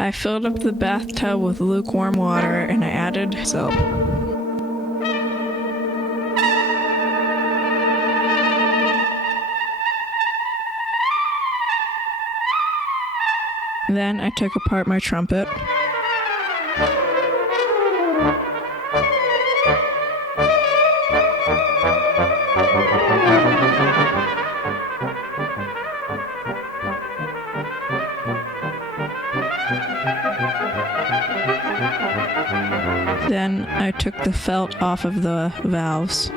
I filled up the bathtub with lukewarm water and I added soap. Then I took apart my trumpet. Then I took the felt off of the valves.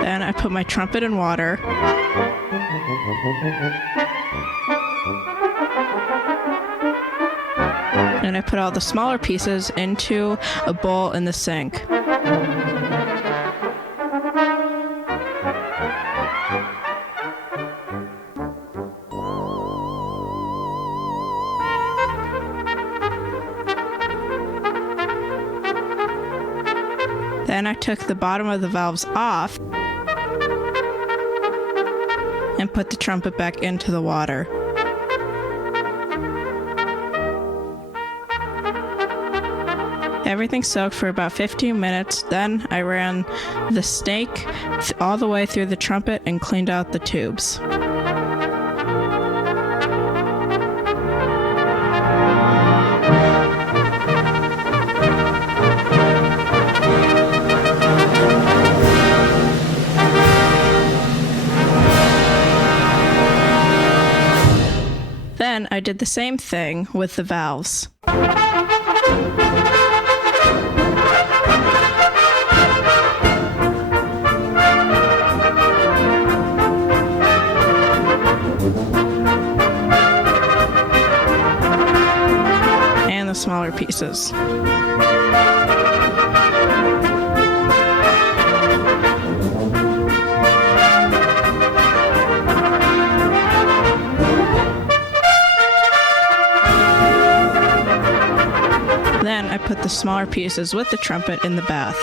Then I put my trumpet in water. And I put all the smaller pieces into a bowl in the sink. Then I took the bottom of the valves off and put the trumpet back into the water. Everything soaked for about 15 minutes. Then I ran the snake all the way through the trumpet and cleaned out the tubes. Then I did the same thing with the valves. And the smaller pieces. Then I put the smaller pieces with the trumpet in the bath.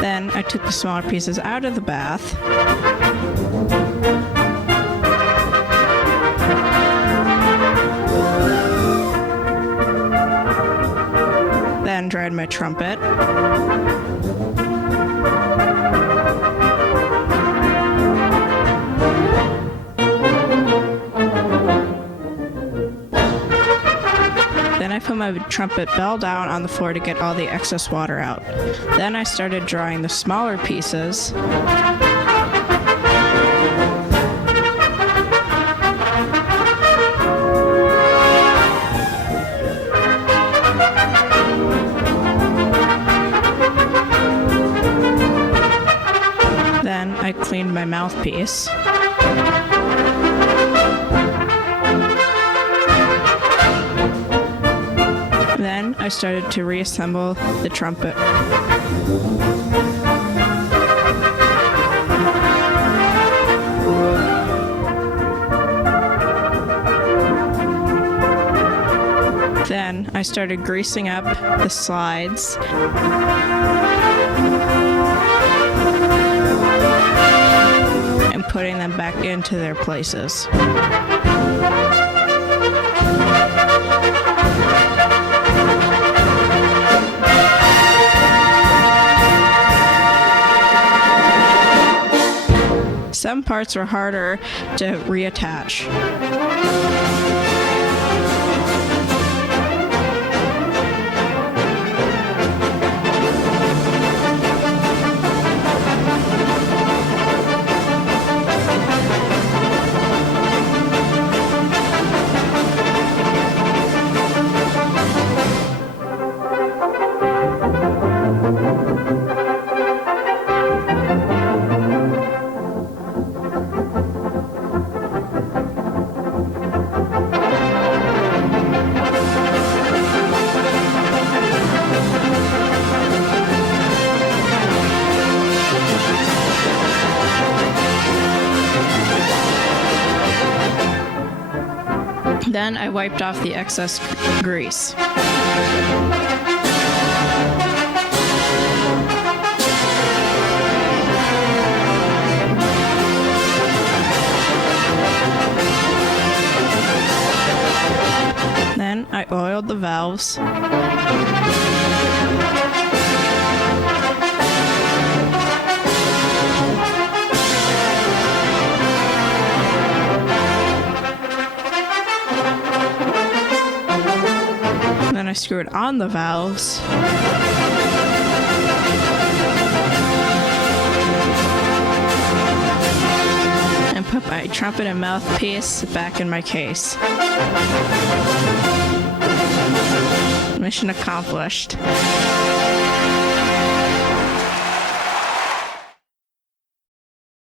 Then I took the smaller pieces out of the bath. Then dried my trumpet. Then I put my trumpet bell down on the floor to get all the excess water out. Then I started drawing the smaller pieces. Then I cleaned my mouthpiece. Then I started to reassemble the trumpet. Then I started greasing up the slides. And putting them back into their places. Some parts were harder to reattach. Then I wiped off the excess grease. Then I oiled the valves. Then I screwed on the valves. And put my trumpet and mouthpiece back in my case. Mission accomplished.